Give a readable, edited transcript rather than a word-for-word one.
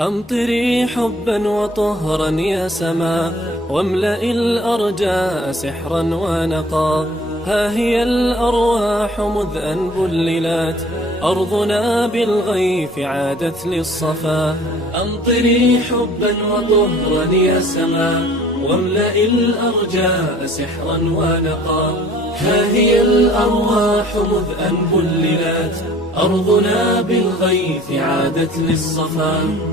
أمطري حبا وطهرا يا سماء، واملئي الأرجاء سحرا ونقا. ها هي الأرواح مذ أن بللت، أرضنا بالغيث عادت للصفا. أمطري حبا وطهرا يا سماء، واملئي الأرجاء سحرا ونقا. ها هي الأرواح مذ أن بللت، أرضنا بالغيث عادت للصفا.